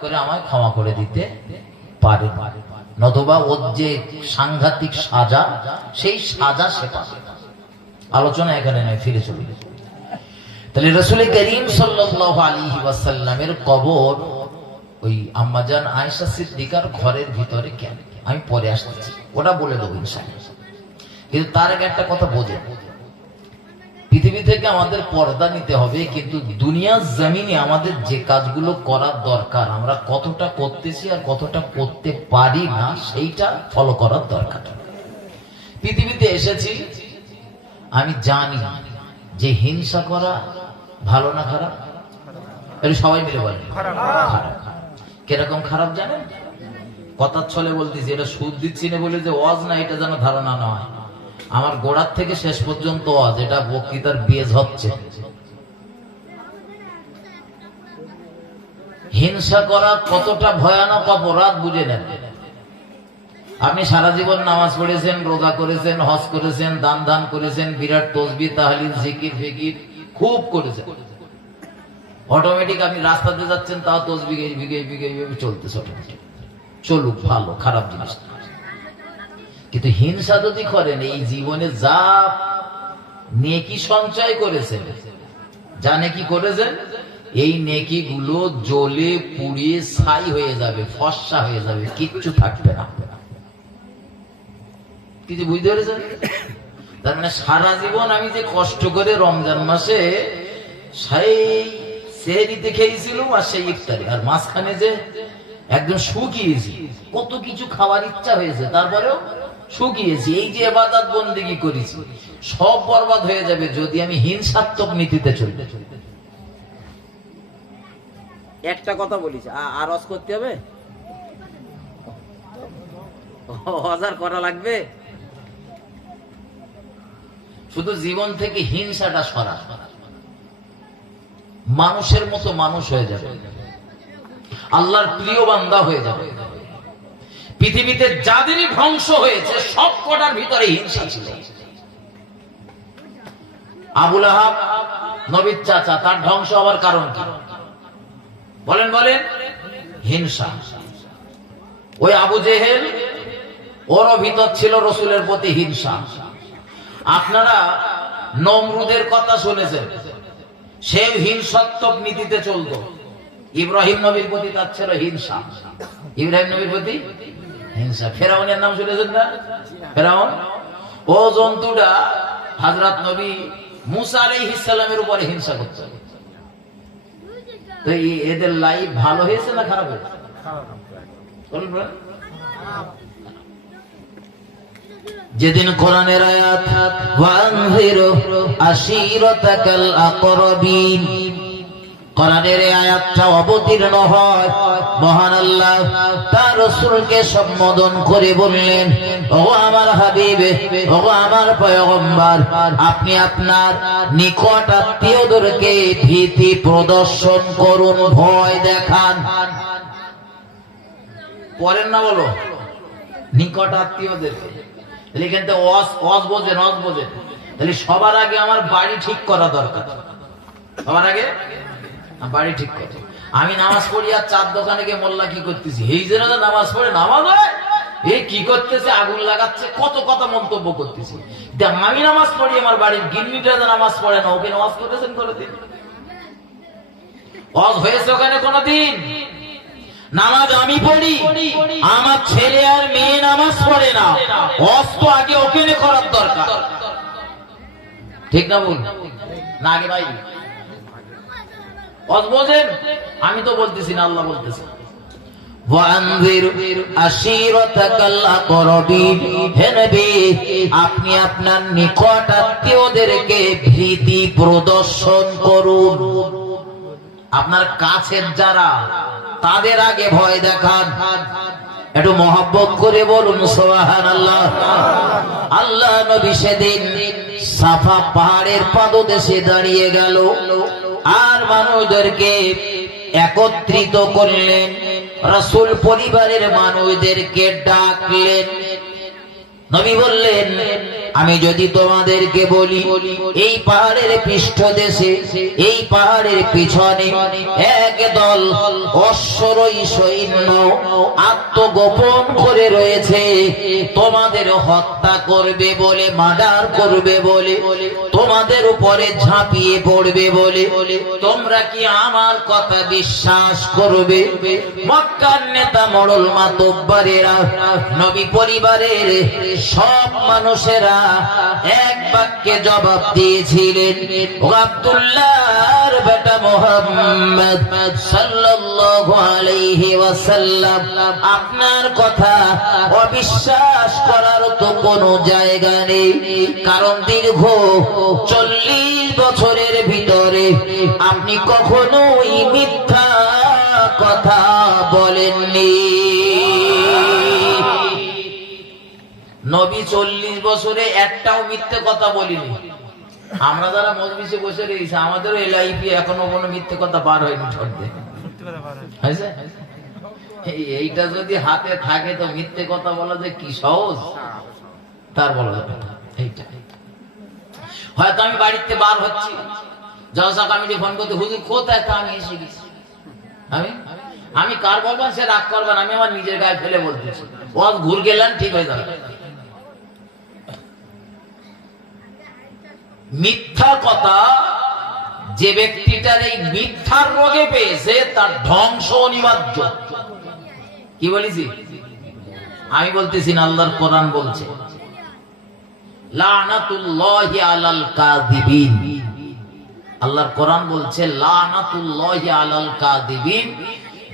করে আমায় ক্ষমা করে দিতে পারে, নতুবা ওর যে সাংঘাতিক সাজা, সেই সাজা সে পাবে। আলোচনা এখানে নয়, ফিরে চলি। তাহলে রাসূল করিম সাল্লাল্লাহু আলাইহি ওয়াসাল্লামের কবর ওই আম্মাজান আয়েশা সিদ্দিকার ঘরের ভিতরে কেন, আমি পরে আসতেছি, ওটা বলে দেবো ইনশাআল্লাহ। কিন্তু তার আগে একটা কথা বোঝেন, পৃথিবী থেকে আমাদের পর্দা নিতে হবে, কিন্তু দুনিয়ার জমিনে আমাদের যে কাজগুলো করার দরকার আমরা কতটা করতেছি আর কতটা করতে পারি না, সেইটা ফলো করার দরকার। পৃথিবীতে এসেছি, আমি জানি যে হিংসা করা ভালো না খারাপ, সবাই মিলে বলেন খারাপ। কিরকম খারাপ জানেন? কথার ছলে বলতেছি, এটা সুদ দিচ্ছি না বলে যে ওয়াজ না, এটা যেন ধারণা নয়। আমার গোড়ার থেকে শেষ পর্যন্ত ওয়াজ, এটা বক্তৃতার বেজ হচ্ছে। হিংসা করা কতটা ভয়ানক অপরাধ বুঝে নেন। আপনি সারা জীবন নামাজ পড়েছেন, রোজা করেছেন, হজ করেছেন, দান দান করেছেন, বিরাট তসবিহ তাহলিল জিকির ফিকির খুব করেছেন, অটোমেটিক আপনি রাস্তাতে যাচ্ছেন, তাও তসবিহ বিঘে বিঘে চলতেছে, অটোমেটিক চলুক, ভালো, খারাপ জিনিস না। কিন্তু হিংসা যদি করেন, এই জীবনে যা নেকি সঞ্চয় করেছেন, যা নেকি করেছেন, এই নেকি গুলো জ্বলে পুড়িয়ে ছাই হয়ে যাবে, ফর্সা হয়ে যাবে, কিচ্ছু থাকবে না। কিছু বুঝতে পেরেছেন? তার মানে সারা জীবন আমি যে কষ্ট করে রমজান মাসে সেই সেহরিতে খেয়েছিলাম আর সেই ইফতারি, আর মাঝখানে যে একদম শুকিয়েছি, কত কিছু খাওয়ার ইচ্ছা হয়েছে, তারপরেও শুকিয়েছি, এই যে ইবাদত বন্দেগী করেছি, সব বরবাদ হয়ে যাবে যদি আমি হিংসাত্মক নীতিতে চলি। একটা কথা বলিস, আর ওয়াজ করতে হবে, হাজার করা লাগবে। শুধু জীবন থেকে হিংসাটা সরা, মানুষের মতো মানুষ হয়ে যাবে, আল্লাহর প্রিয় বান্দা হয়ে যাবে। পৃথিবীতে যাদেরই ধ্বংস হয়েছে সব কটার ভিতরে হিংসা ছিল। আবু লাহাব নবীর চাচা, তার ধ্বংস হওয়ার কারণ কি বলেন? বলেন, হিংসা। ওই আবু জেহেল, ওর ভিতর ছিল রসুলের প্রতি হিংসা। আপনারা নমরুদের কথা শুনেছেন, সে হিংসাত্মক নীতিতে চলত। ইব্রাহিম নবীর প্রতি তার ছিল হিংসা, ইব্রাহিম নবীর প্রতি হিংসা। ফেরাউনের নাম শুনেছেন না? ফেরাউন, ও জন্তুটা হযরত নবী মুসা আলাইহিস সালামের উপরে হিংসা করত। তো এদের লাইফ ভালো হয়েছে না খারাপ হয়েছে? যেদিন কোরআনের আয়াত ওয়ানজিরু আশীরাতাকাল আকরাবিন, কোরআনের এই আয়াতটা অবতীর্ণ হয়, মহান আল্লাহ তার রাসূলকে সম্বোধন করে বললেন, ও আমার হাবিব, ও আমার পয়গম্বর, আপনি আপনার নিকট আত্মীয়দেরকে ভীতি প্রদর্শন করুন, ভয় দেখান। পড়েন না, বলো নিকট আত্মীয়দেরকে। এখান থেকে ওয়াজ বোঝেন, ওয়াজ বোঝেন। তাহলে সবার আগে আমার বাড়ি ঠিক করা দরকার, সবার আগে বাড়ি ঠিক করে। আমি নামাজ পড়ি আর চার দোকানে গিয়ে মোল্লা কি করতেছি, এই জন্য নামাজ পড়ে নামাজ হয়, এই কি করতেছে, আগুন লাগাচ্ছে, কত কথা মন্তব্য করতেছি। আমি নামাজ পড়ি, আমার বাড়ির গিন্নিটা নামাজ পড়ে না, ওকে নামাজ করতেছেন কোনদিন? ওয়াজ হয়েছে ওখানে কোনদিন? নামাজ আমি পড়ি, আমার ছেলে আর মেয়ে নামাজ পড়ে না, ওয়াজ তো আগে ওকে করার দরকার, ঠিক না? বল না আগে ভাই, বোঝেন? আমি তো বলতেছি না, আল্লাহ বলতেছে আপনি আপনার নিকট আত্মীয়দেরকে ভীতি প্রদর্শন করুন। আপনার কাছের যারা, তাদের আগে ভয় দেখান। একটু মহব্বত করে বলুন সুবহানাল্লাহ। আল্লাহ নবী সেদিন সাফা পাহাড়ের পাদদেশে দাঁড়িয়ে গেল আর মানুষদেরকে একত্রিত করলেন, রাসূল পরিবারের মানুষদেরকে ডাকলেন। নবী বললেন, আমি যদি তোমাদেরকে বলি এই পাহাড়ের পৃষ্ঠদেশে, এই পাহাড়ের পিছনে একদল অশ্বরোহী সৈন্য আত্মগোপন করে রয়েছে, তোমাদের হত্যা করবে বলে, মার্ডার করবে বলে, তোমাদের উপরে ঝাঁপিয়ে পড়বে বলে, তোমরা কি আমার কথা বিশ্বাস করবে? মক্কার নেতা মোড়ল মাতব্বরেরা, নবী পরিবারের সব মানুষেরা এক বাক্যে জবাব দিয়েছিলেন, ও আব্দুল্লাহর বেটা মুহাম্মদ সাল্লাল্লাহু আলাইহি ওয়াসাল্লাম, আপনার কথা অবিশ্বাস করার তো কোনো জায়গা নেই, কারণ দীর্ঘ 40 বছরের ভিতরে আপনি কখনোই মিথ্যা কথা বলেননি। নবী 40 বছরে একটাও মিথ্যে কথা বলিনি। আমরা যারা মজলিসে বসে রয়েছি, আমাদেরও এলআইপি এখনো কোনো মিথ্যে কথা বার হয়নি। এইটা যদি হাতে থাকে তো মিথ্যে কথা বলা যে কি সহজ, তার বলা যাবে না। এইটা হয়তো আমি বাড়িতে বার হচ্ছি, জলসা কমিটি ফোন করতে, হুজুর কোথায়? তা আমি এসে গেছি। আমি কার বলবেন সে রাগ করবেন, আমি আমার নিজের গায়ে ফেলে বলতেছি, ও ঘুর গেলেন ঠিক হয়ে যাবে। মিথ্যা কথা, যে ব্যক্তিটার এই মিথ্যার রোগে পেয়েছে তার ধ্বংস অনিবার্য। কি বলেছি? আমি বলতেছি না, আল্লাহর কোরআন বলছে লানাতুল্লাহি আলাল কাযিবিন। আল্লাহর কোরআন বলছে লানাতুল্লাহি আলাল কাযিবিন,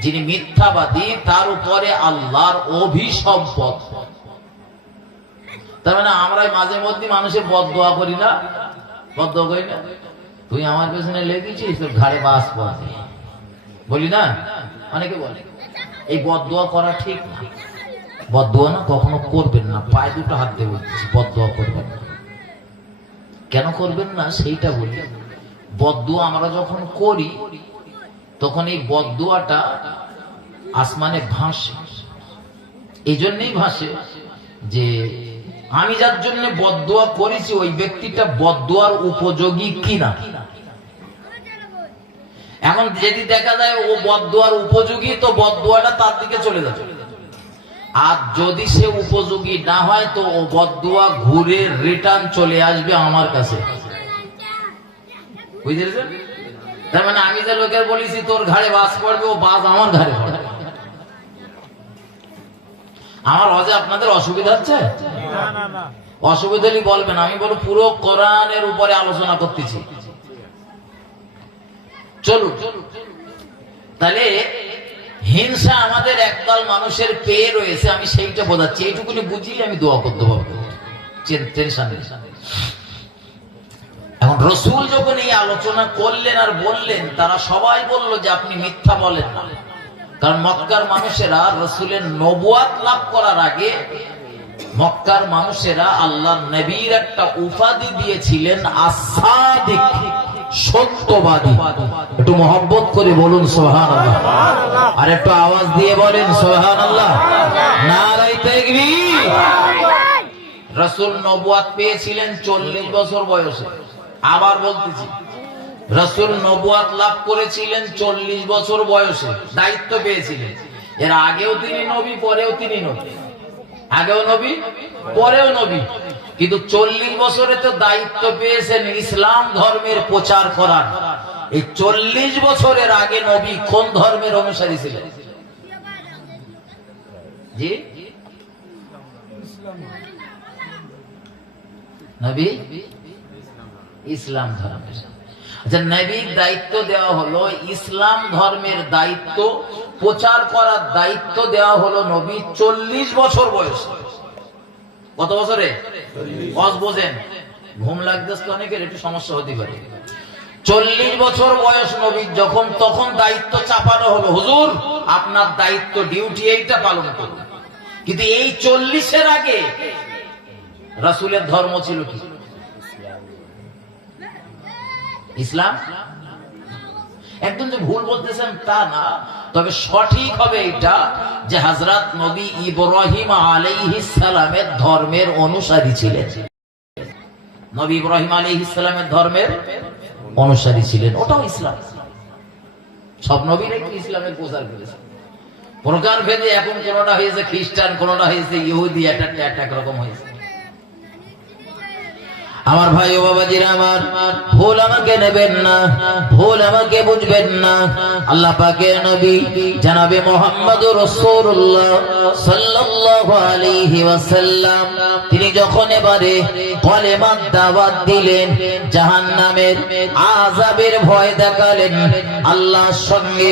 যিনি মিথ্যাবাদী তার উপরে আল্লাহর অভিশাপ। তার মানে আমরা মাঝে মধ্যে মানুষের বদদোয়া করি না? বদদোয়া করি না? তুই আমার পেছনে লেগেছিস, তোর ঘাড়ে বাস পড়ে, বলি না? অনেকে বলে এই বদদোয়া করা ঠিক না। বদদোয়া না কখনো করবেন না, পায়ে দুটো হাত দিয়ে বলতেছি, বদদোয়া করবেন না। কেন করবেন না সেইটা বলি। বদদোয়া আমরা যখন করি তখন এই বদদোয়াটা আসমানে ভাসে। এই জন্যই ভাসে যে আমি যার জন্য বদদোয়া করেছি ওই ব্যক্তিটা বদদোয়ার উপযোগী কিনা। এখন যদি দেখা যায় ও বদদোয়ার উপযোগী, তো বদদোয়াটা তার দিকে চলে যাবে। আর যদি সে উপযোগী না হয় তো ও বদদোয়া ঘুরে রিটার্ন চলে আসবে আমার কাছে। বুঝেছেন? তার মানে আমি যে লোকের বলেছি তোর ঘাড়ে বাস পড়বে, ও বাস আমার ঘাড়ে পড়বে। আমার অজে আপনাদের অসুবিধা হচ্ছে? অসুবিধা হলে বলবেন, আমি বলো পুরো কোরআনের উপরে আলোচনা করতেছি। চলুন, তাহলে হিংসা আমাদের একদল মানুষের পেয়ে রয়েছে, আমি সেইটা বোঝাচ্ছি। এইটুকুনি বুঝিয়ে আমি দোয়া করতে পারবো, টেনশন নেই। এখন রসুল যখন এই আলোচনা করলেন আর বললেন, তারা সবাই বলল যে আপনি মিথ্যা বলেন না। কারণ মক্কার মানুষেরা রসুলের নবুয়াত লাভ করার আগে মক্কার মানুষেরা আল্লাহ নবীর একটা উপাধি দিয়েছিলেন আস-সাদিক, সত্যবাদী। একটু মহব্বত করে বলুন সুবহানাল্লাহ, আর একটু আওয়াজ দিয়ে বলেন সুবহানাল্লাহ, নারায়ে তাকবীর। রাসূল নবুয়াত পেয়েছিলেন 40 বছর বয়সে। আবার বলতেছি, রাসূল নবুয়াত লাভ করেছিলেন 40 বছর বয়সে, দায়িত্ব পেয়েছিলেন। এর আগেও তিনি নবী, পরেও তিনি নবী। আগেও নবী, পরেও নবী। কিন্তু 40 বছরে তো দায়িত্ব পেয়েছেন ইসলাম ধর্মের প্রচার করার। এই 40 বছরের আগে নবী কোন ধর্মের অনুসারী ছিলেন? জি, নবী ইসলাম ধর্মের। আচ্ছা, নবীর দায়িত্ব দেওয়া হলো, ইসলাম ধর্মের দায়িত্ব, প্রচার করার দায়িত্ব দেওয়া হলো নবী 40 বছর বয়সে। কত বছরে? বোঝেন, ঘুম লাগতেছে অনেকের, একটু সমস্যা হতে পারে। 40 বছর বয়স নবী যখন, তখন দায়িত্ব চাপানো হলো, হুজুর আপনার দায়িত্ব, ডিউটি এইটা পালন করুন। কিন্তু এই 40-এর আগে রাসূলের ধর্ম ছিল কি? ইসলাম। একদম যে ভুল বলতেছেন তা না, তবে সঠিক হবে এটা যে হযরত নবী ইব্রাহিম আলাইহিস সালামের ধর্মের অনুসারী ছিলেন। নবী ইব্রাহিম আলাইহিস সালামের ধর্মের অনুসারী ছিলেন, ওটাও ইসলাম। সব নবীরাই কি ইসলামের প্রচার করেছে। প্রকার ভেদে এখন কোনটা হয়েছে খ্রিস্টান, কোনটা হয়েছে ইহুদি, একটা রকম হয়েছে। আমার ভাই ও বাবাজিরা আমার, ভুল আমাকে নেবেন না, ভুল আমাকে বুঝবেন না। আল্লাহ পাকের নবী জনাবে মুহাম্মদুর রাসূলুল্লাহ সাল্লাল্লাহু আলাইহি ওয়াসাল্লাম তিনি যখন এবারে কলেমার দাওয়াত দিলেন, জাহান্নামের আযাবের ভয় দেখালেন, আল্লাহর সঙ্গে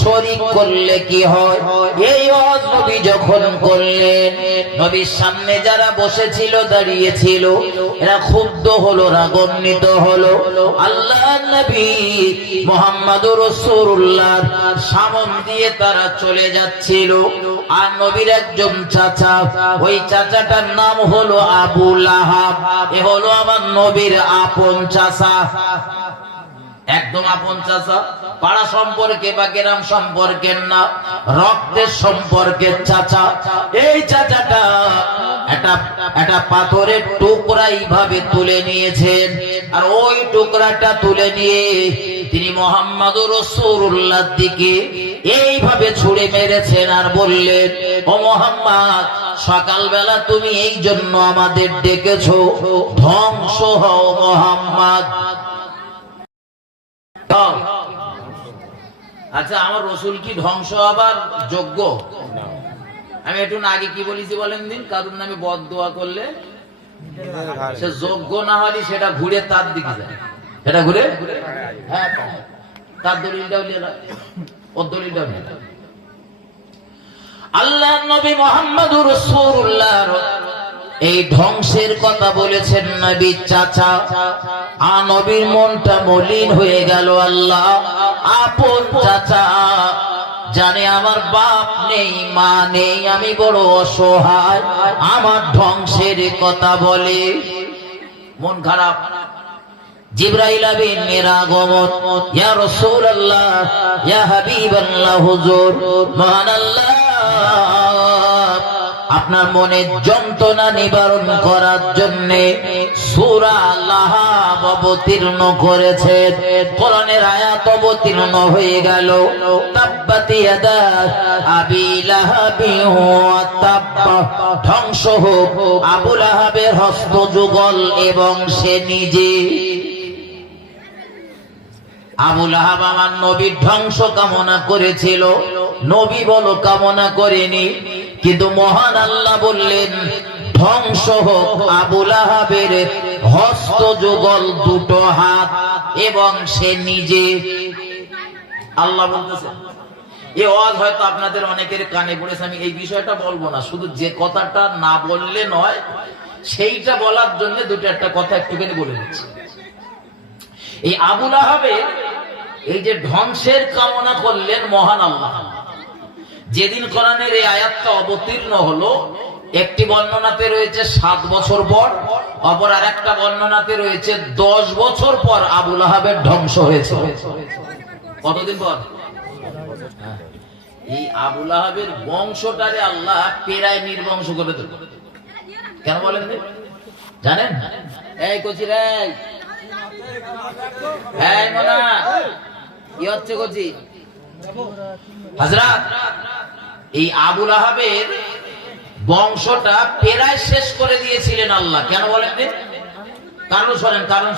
শরীক করলে কি হয় এই ওয়াজ নবী যখন করলেন, নবীর সামনে যারা বসেছিল দাঁড়িয়ে ছিল এরা ক্ষুব্ধ হলো, রাগান্বিত হলো। আল্লাহ নবী মুহাম্মদুর রাসূলুল্লাহর সামন দিয়ে তারা চলে যাচ্ছিল। আর নবীর একজন চাচা, ওই চাচাটার নাম হলো আবু লাহাব। এ হলো আমার নবীর আপন চাচা, একদম আপন চাচা। পাড়া সম্পর্কে বা গ্রাম সম্পর্কের না, রক্তের সম্পর্কের চাচা। এই চাচাটা একটা পাথরের টুকরা এইভাবে তুলে নিয়েছেন, আর ওই টুকরাটা তুলে নিয়ে তিনি মুহাম্মদুর রাসূলুল্লাহর দিকে এইভাবে ছুঁড়ে মেরেছেন আর বললেন, ও মুহাম্মদ, সকালবেলা তুমি এই জন্য আমাদের ডেকেছো, ধ্বংস হও মুহাম্মদ। আচ্ছা, আমার রসুল কি ধ্বংস হবার যোগ্য? আমি একটু আগে কি বলেছি বলেন দিন, কারোর নামে বদদোয়া করলে সে যোগ্য না হলে সেটা ঘুরে তার দিকে যায়, সেটা ঘুরে হ্যাঁ তার দলিলটাও নিয়ে ওর দলিলটাও নিয়ে। আল্লাহ নবী মুহাম্মদুর রাসূলুল্লাহ এই ধ্বংসের কথা বলেছেন নবীর চাচা। নবীর মনটা মলিন হয়ে গেল। আল্লাহ আপন চাচা জানে আমার বাপ নেই, মা নেই, আমি বড় অসহায়, আমার ধ্বংসের কথা বলে। মন খারাপ। জিবরাইল আমিনের আগমন, ইয়া রাসূলুল্লাহ, ইয়া হাবিবাল্লাহ, হুজুর, মহান আল্লাহ আপনার মনের যন্ত্রণা নিবারণ করার জন্য সূরা লাহাব অবতীর্ণ করেছেন। কোরআনের আয়াত অবতীর্ণ হয়ে গেল, তাব্বাত ইয়াদা আবি লাহাবি ওয়া তাব্বা, ধ্বংস হোক আবু লাহাবের হস্ত যুগল এবং সে নিজে। আবু লাহাব আমার নবীর ধ্বংস কামনা করেছিল, নবী বলো কামনা করেনি, কিন্তু মহান আল্লাহ বললেন ধ্বংস হোক আবু লাহাবের হস্ত যুগল, দুটো হাত এবং সে নিজে। আল্লাহ বলতেছেন। এই ওয়াজ হয়তো আপনাদের অনেকের কানে পড়েছে, আমি এই বিষয়টা বলবো না, শুধু যে কথাটা না বললে নয় সেইটা বলার জন্য দুটো একটা কথা একটুখানি বলে দিচ্ছি। এই আবু লাহাবের এই যে ধ্বংসের কামনা করলেন মহান আল্লাহ, যেদিন কোরআনের এই আয়াতটা অবতীর্ণ হলো, একটি বর্ণনাতে রয়েছে 7 বছর পর, অপর আর একটা বর্ণনাতে রয়েছে 10 বছর পর আবু লাহাবের ধ্বংস হয়েছে। কতদিন পর? এই আবু লাহাবের বংশটারে আল্লাহ পেরায় নির্বংশ করে দিল। কেন বলেন জানেন? এই কচি রে, এই মোনা কি হচ্ছে কচি হাজরাত, এই আবু লাহাবের বংশটা পেরায় শেষ করে দিয়েছিলেন আল্লাহ। কেন বলেন? কারণ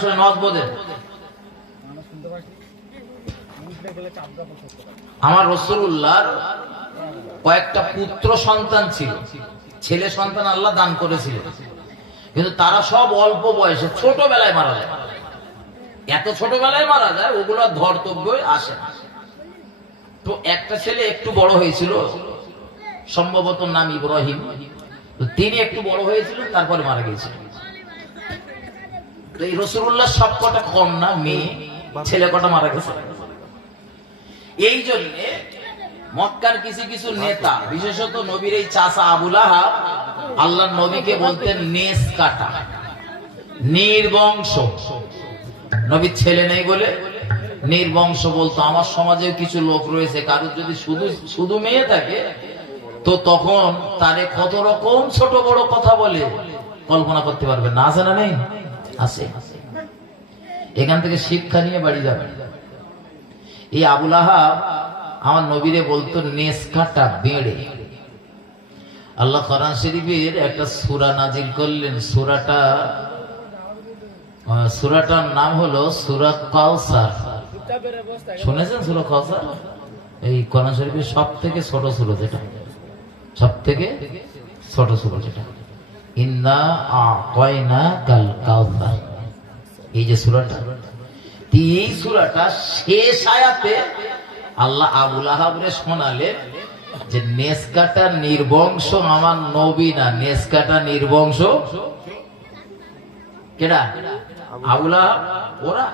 শোনেন অদ্ভুতের। আমার রাসূলুল্লাহর কয়েকটা পুত্র সন্তান ছিল, ছেলে সন্তান আল্লাহ দান করেছিলেন, কিন্তু তারা সব অল্প বয়সে ছোটবেলায় মারা যায়। এত ছোটবেলায় মারা যায় ওগুলো ধর্তব্যই আসে না। তো একটা ছেলে একটু বড় হয়েছিল, সম্ভবত নাম ইব্রাহিম, তিনি একটু বড় হয়েছিলেন, তারপরে মারা গিয়েছিলেন। তো এই রাসূলুল্লাহ সব কটা কন্যা মেয়ে ছেলে কটা মারা গেছে। এই জন্য মক্কার কিছু কিছু নেতা, বিশেষত নবীর এই চাচা আবু লাহাব, আল্লাহর নবীকে বলতেন নেস কাটা, নির্বংশ। নবীর ছেলে নেই বলে নির্বংশ বলতো। আমার সমাজেও কিছু লোক রয়েছে, কারোর যদি শুধু মেয়ে থাকে তো তখন তারে কত রকম ছোট বড় কথা বলে কল্পনা করতে পারবেন না, আছে না নেই? আছে। এখান থেকে শিক্ষা নিয়ে বাড়ি যাবে। এই আবুল আহাব আমার নবীরে বলতো নেস কাটা বেড়ে। আল্লাহ কোরআন শরীফের একটা সূরা নাজিল করলেন, সূরাটার নাম হলো সূরা কাউসার। শুনেছেন সূরা কাউসার? এই কোরআন শরীফের সব থেকে ছোট সূরা, যেটা সব থেকে ছোট সূরা, যেটা ইন্না আ'তাইনাকাল কাউসার, এই যে সূরাটা, এই সূরাটা শেষ আয়াতে আল্লাহ আবুল আহাবরে শোনালেন যে নেসকাটা নির্বংশ আমার নবী না, নেসকাটা নির্বংশ কেডা? আবুল আহাব। ওরা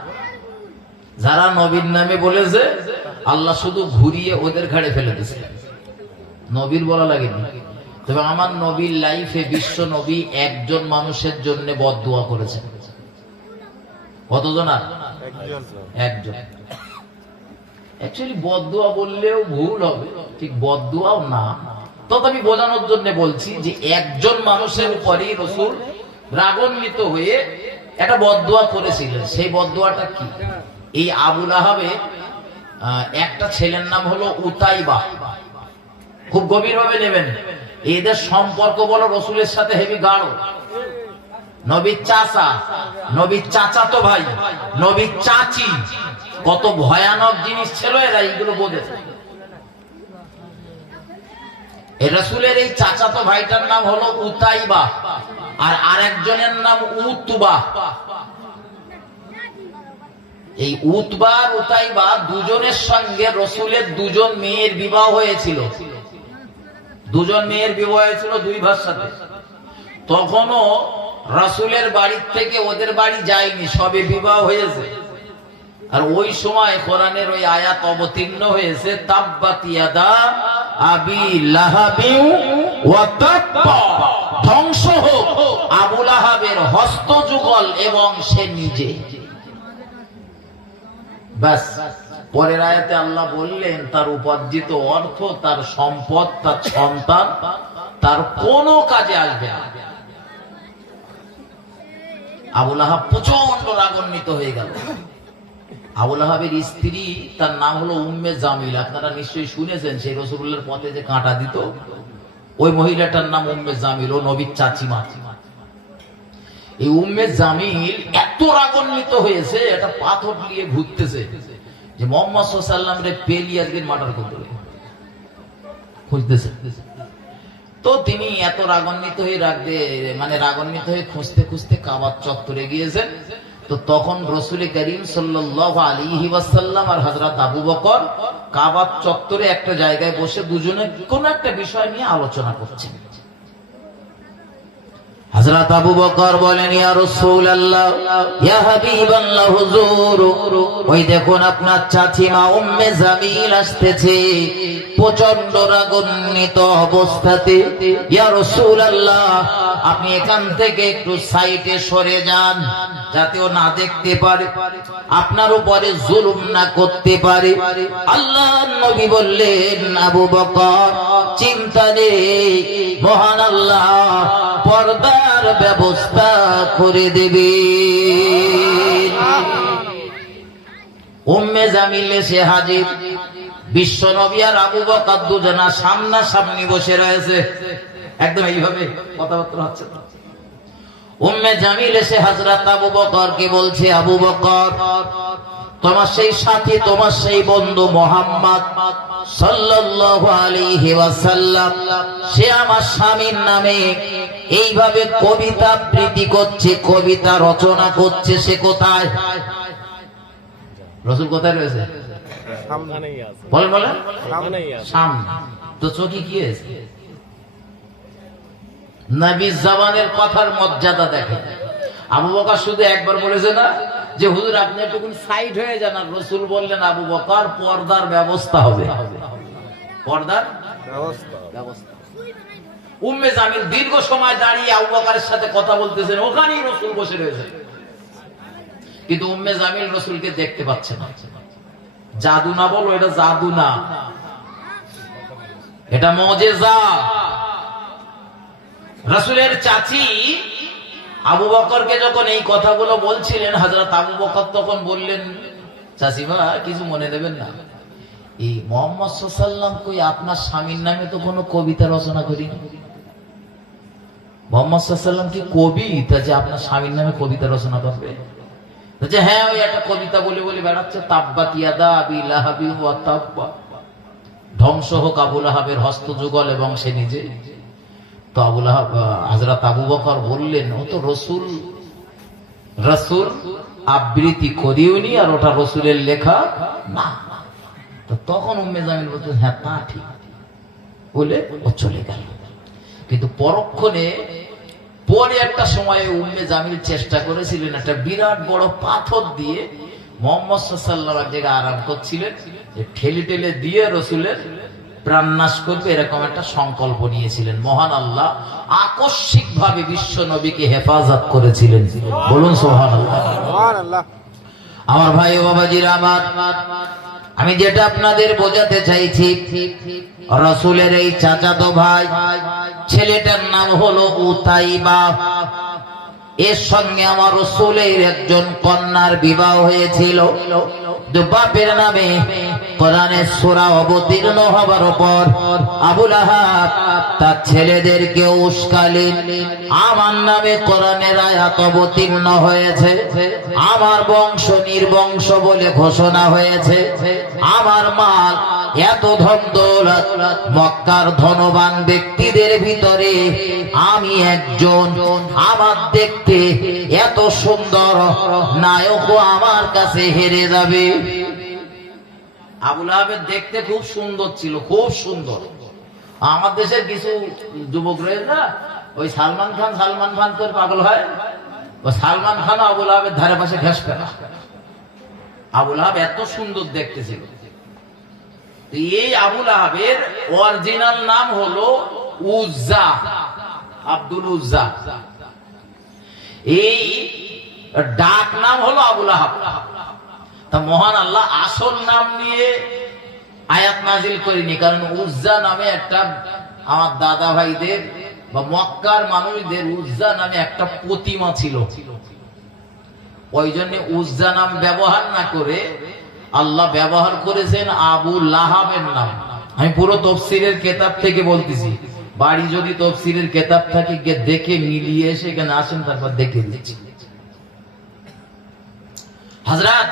যারা নবীর নামে বলেছে আল্লাহ শুধু ঘুরিয়ে ওদের ঘাড়ে ফেলে দিয়েছে, নবীর বলা লাগেনি। তবে আমার নবীর লাইফে বিশ্ব নবী একজন মানুষের জন্য বদদুয়া করেছে। কতজন? একজন। অ্যাকচুয়ালি বদদুয়া বললেও ভুল হবে, ঠিক বদদুয়াও না, তথাপি বোঝানোর জন্য বলছি যে একজন মানুষের উপরই রাসূল রাগান্বিত হয়ে একটা বদদুয়া করেছিলেন। সেই বদদুয়াটা কি? এই আবুল আহাবের একটা ছেলের নাম হলো উতাইবা। খুব গভীর ভাবে নেবেন, এদের সম্পর্ক বলো রাসূলের সাথে হেভি গাঢ়। নবীর চাচা, নবীর চাচাতো ভাই, নবীর চাচি, কত ভয়ানক জিনিস ছিল এরা, এইগুলো বোঝে। রাসূলের এই চাচাতো ভাইটার নাম হলো উতাইবা, আর আরেকজনের নাম উতবা। এই উতবা আর উতাইবা দুজনের সঙ্গে রাসূলের দুজন মেয়ের বিবাহ হয়েছিল। দুজন মেয়ের বিবাহ হয়েছিল দুই ভাইয়ের সাথে। তখনও রাসূলের বাড়ি থেকে ওদের বাড়ি যায়নি, সবে বিবাহ হয়েছে। আর ওই সময় কোরআনের ওই আয়াত অবতীর্ণ হয়েছে, তাব্বাত ইয়াদা আবি লাহাবি ওয়া তাব্বা, ধ্বংস হোক আবু লাহাবের হস্তযুগল এবং সে নিজে। বাস, পরের আয়াতে আল্লাহ বললেন তার উপার্জিত অর্থ, তার সম্পদ, তার সন্তান তার কোনো কাজে আসবে না। আবু লাহাব প্রচন্ড রাগান্বিত হয়ে গেল। আবু লাহাবের স্ত্রী, তার নাম হলো উম্মে জামিল। আপনারা নিশ্চয়ই শুনেছেন, সেই রাসূলুল্লাহর পথে যে কাঁটা দিত, ওই মহিলাটার নাম উম্মে জামিল, ও নবীর চাচিমা। এই উম্মে জামিল এত রাগান্বিত হয়েছে, একটা পাথর নিয়ে ঘুরতেছে যে মুহাম্মদ সাল্লাল্লাহু আলাইহি ওয়াসাল্লাম রে পেলি আজকে মার্ডার করতে খুঁজতেছে। তো তিনি এত রাগান্বিত হয়ে খুঁজতে খুঁজতে কাবার চত্বরে গিয়েছেন। তো তখন রাসূল করিম সাল্লাল্লাহু আলাইহি ওয়াসাল্লাম আর হযরত আবু বকর কাবার চত্বরে একটা জায়গায় বসে দুজনে কোন একটা বিষয় নিয়ে আলোচনা করছেন। হযরত আবু বকর বলেন, ইয়া রাসূলুল্লাহ, ইয়া হাবিবাল্লাহ, হুজুর, ওই দেখুন আপনার চাচিমা উম্মে জামিল আসতেছে প্রচন্ড রাগান্বিত অবস্থাতে। ইয়া রাসূলুল্লাহ, আপনি এখান থেকে একটু সাইডে সরে যান, যাতে ও না দেখতে পারে, আপনার উপরে জুলুম না করতে পারে। আল্লাহর নবী বললেন, আবু বকর, চিন্তা নেই, মহান আল্লাহ পর্দার ব্যবস্থা করে দেবে। উম্মে জামিল এসে হাজির। বিশ্ব নবী আর আবু বকর দুজনা সামনাসামনি বসে রয়েছে, একদম এইভাবে কথাবার্তা হচ্ছে। উম্মে জামিল এসে হযরত আবু বকরকে বলছে, আবু বকর, তোমার সেই সাথী, তোমার সেই বন্ধু মুহাম্মদ সাল্লাল্লাহু আলাইহি ওয়াসাল্লাম, সে আমার স্বামীর নামে এইভাবে কবিতা আবৃত্তি করছে, কবিতা রচনা করছে। সে কোথায়? রাসূল কোথায় রয়েছে? বলেন বলেন, সামনে। তো চোখে কি হয়েছে? নবীর জবানের কথার মর্যাদা দেখেন। আবু বকর শুধু একবার বলেছে না যে হুজুর আপনি একটু সাইড হয়ে যান, আর রাসূল বললেন, আবু বকর, পর্দার ব্যবস্থা হবে, পর্দার ব্যবস্থা। উম্মে জামিল দীর্ঘ সময় দাঁড়িয়ে আবু বকরের সাথে কথা বলতেছেন, ওখানেই রাসূল বসে রয়েছে, কিন্তু উম্মে জামিল রাসূলকে দেখতে পাচ্ছে না। জাদু না বলো, এটা জাদু না, এটা মুজিজা। রাসূলের চাচি আবু বকরকে যখন এই কথাগুলো বলছিলেন, হযরত আবু বকর তখন বললেন, চাচিমা কিছু মনে নেবেন না, এই মুহাম্মদ সাল্লাল্লাহু আলাইহি ওয়াসাল্লাম কই আপনার স্বামীর নামে তো কোনো কবিতা রচনা করিনি। মুহাম্মদ সাল্লাল্লাহু আলাইহি ওয়াসাল্লাম কি কবি, তা যে আপনার স্বামীর নামে কবিতা রচনা করবে? যে হ্যাঁ, ওই একটা কবিতা বলে বলে বেড়াচ্ছে, তাব্বাত ইয়াদা আবি লাহাবি ওয়া তাব্বা, ধ্বংস হোক আবু লাহাবের হস্ত যুগল এবং সে নিজে। তো আবু লাহাব, হযরত আবু বকর বললেন, ও তো রাসূল আবৃত্তি করিওনি, আর ওটা রাসূলের লেখা না। তো তখন উম্মে জামিল বলতেন, হ্যাঁ তা ঠিক বলে ও চলে গেল। কিন্তু পরক্ষণে পরে একটা সময়ে উম্মে জামিল চেষ্টা করেছিলেন একটা বিরাট বড় পাথর দিয়ে মুহাম্মদ সাল্লাল্লাহু আলাইহি ওয়াসাল্লাম জায়গায় আরাম করছিলেন, যে ঠেলে ঠেলে দিয়ে রাসূলের প্রাণনাশ করবে, এরকম একটা সংকল্প নিয়েছিলেন। মহান আল্লাহ আকস্মিক ভাবে বিশ্ব নবীকে হেফাজত করেছিলেন। বলুন সুবহানাল্লাহ। আমার ভাই ও বাবাজিরা আমার, আমি যেটা আপনাদের বোঝাতে চাইছি, রাসূলের এই চাচাতো ভাই, ছেলেটার নাম হলো উতাইবা। এর সঙ্গে আমার রাসূলের একজন কন্যার বিবাহ হয়েছিল। বাপের নামে কোরআনের সূরা অবতীর্ণ হবার পর আবু লাহাব তার ছেলেদেরকে উস্কালেন, আমার নামে কোরআনের আয়াত অবতীর্ণ হয়েছে, আমার বংশ নির্বংশ বলে ঘোষণা হয়েছে, আমার মাল এত ধন দৌলত, মক্কার ধনবান ব্যক্তিদের ভিতরে আমি একজন, আমার দেখতে এত সুন্দর নায়কও আমার কাছে হেরে যাবে। আবু লাহাবের দেখতে খুব সুন্দর ছিল, খুব সুন্দর। আমার দেশের কিছু যুবক রয়েছে না, ওই সালমান খান করে পাগল হয়, ও সালমান খান আবু লাহাবের ধারে পাশে ঘেস ফেলা। আবু লাহাব এত সুন্দর দেখতে ছিল। এই আবু লাহাবের অরিজিনাল নাম হলো উজ্জা, আব্দুল উজ্জা। এই ডাক নাম হলো আবু লাহাব। তা মহান আল্লাহ আসল নাম নিয়ে আয়াত নাজিল করেনি, কারণ উজ্জা নামে একটা আমার দাদা ভাইদের বা মক্কার মানুষদের উজ্জা নামে একটা প্রতিমা ছিল। ওই জন্য উজ্জা নাম ব্যবহার না করে আল্লাহ ব্যবহার করেছেন আবু লাহাবের নাম। আমি পুরো তাফসীরের কিতাব থেকে বলতেছি, বাড়ি যদি তাফসীরের কিতাব থাকে গিয়ে দেখে মিলিয়ে এসে এখানে আসেন, তারপর দেখে দিচ্ছি। হযরত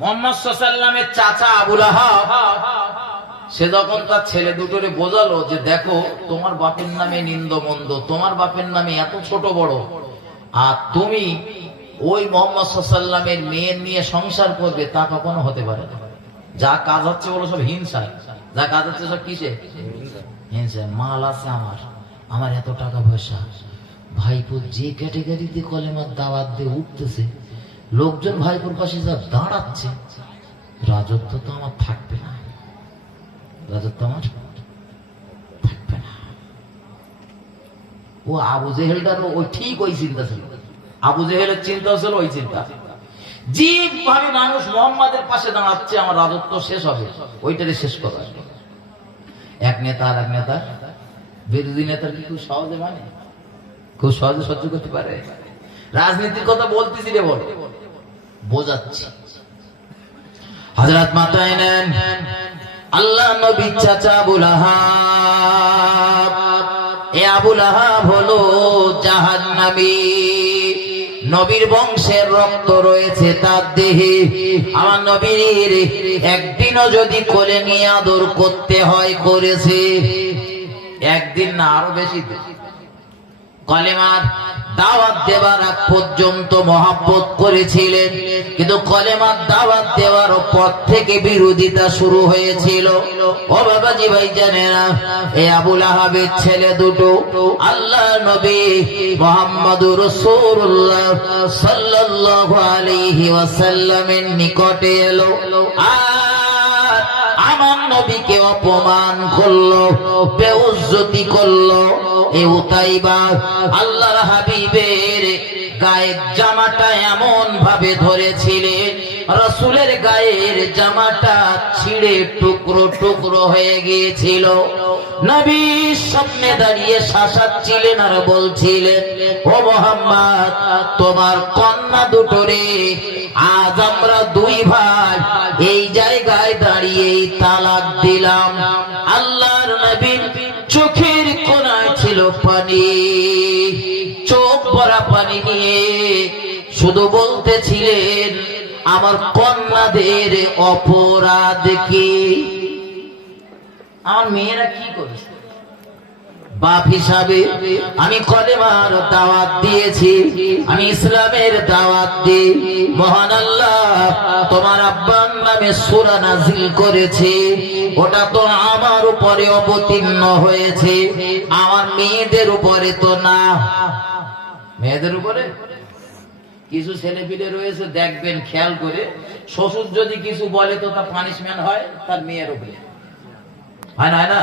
মুহাম্মদ সাল্লাল্লাহু আলাইহি ওয়াসাল্লামের চাচা আবু লাহাব, সে যখন তার ছেলে দুটোরে বোঝালো যে দেখো, তোমার বাপের নামে নিন্দমন্দ, তোমার বাপের নামে এত ছোট বড়, আর তুমি ওই মুহাম্মদ সাল্লাল্লাহু আলাইহি ওয়াসাল্লামের মেয়ের নিয়ে সংসার করবে, তা কখনো হতে পারে না। যা কাজ হচ্ছে বলো সব হিংসা, যা কাজ হচ্ছে সব কিসে? হিংসা। মাল আছে আমার এত টাকা পয়সা, ভাইপো যে ক্যাটাগরিতে কলেমার দাওয়াত দিয়ে উঠতেছে, লোকজন ভাইপোর পাশে যা দাঁড়াচ্ছে, রাজত্ব তো আমার থাকবে না, রাজত্ব আমার থাকবে না। ও আবু জেহেলটারও ওই ঠিক ওই চিন্তা ছিল, আবু জেহেলের চিন্তা ছিল ওই চিন্তা, যেভাবে মানুষ মুহাম্মাদের পাশে দাঁড়াচ্ছে আমার রাজত্ব শেষ হবে, ওইটারে শেষ করা। এক নেতা আর এক নেতা, বিরোধী নেতার কি খুব সহজে মানে, খুব সহজে সহ্য করতে পারে? রাজনীতির কথা বলতেছি রে, বল বোঝাচ্ছি। হযরত মাথায় নেন, আল্লাহ নবীর চাচা আবু লাহাব, এ আবু লাহাব হলো জাহান্নামী। নবীর বংশের রক্ত রয়েছে তার দেহে। আমার নবীর একদিনও যদি কোলে নিয়ে আদর করতে হয় করেছে, একদিন না আরো বেশি। কলেমার দাওয়াত দেওয়ার আগ পর্যন্ত মহব্বত করেছিলেন, কিন্তু কলেমার দাওয়াত দেওয়ার পর থেকে বিরোধিতা শুরু হয়েছিল। ও বাবাজি ভাই জানেনা, এই আবু লাহাবের ছেলে দুটো আল্লাহ নবী মুহাম্মদুর রাসূলুল্লাহ সাল্লাল্লাহু আলাইহি ওয়াসাল্লামের নিকটে এলো, আর আমার নবীকে অপমান করলো, বেইজ্জতি করলো। এ উতাইবা আল্লাহর হাবিবের গায়ের জামাটা এমন ভাবে ধরেছিলেন, রাসূলের গায়ের জামাটা ছিঁড়ে টুকরো টুকরো হয়ে গিয়েছিল। নবীর সামনে দাঁড়িয়ে শাসাচ্ছিলেন আর বলছিলেন, ও মুহাম্মদ, তোমার কন্যা দুটো রে, আজ আমরা দুই ভাই এই জায়গায় দাঁড়িয়ে তালাক দিলাম। আল্লাহর নবীর চোখের কোণায় ছিল পানি, চোখ ভরা পানি নিয়ে শুধু বলতেছিলেন, আমার কন্যাদের অপরাধ কি? আমার মেয়েরা কি করেছে? বাপ হিসাবে আমি কলেমার দাওয়াত দিয়েছি, আমি ইসলামের দাওয়াত দিই। মহান আল্লাহ তোমার আব্বার নামে সূরা নাযিল করেছে, ওটা তো আমার উপরে অবতীর্ণ হয়েছে, আমার মেয়েদের উপরে তো না। মেয়েদের উপরে কিছু ছেলে পিলে রয়েছে, দেখবেন খেয়াল করে, শ্বশুর যদি কিছু বলে তো তার পানিশমেন্ট হয় তার মেয়ের উপরে, হয় না?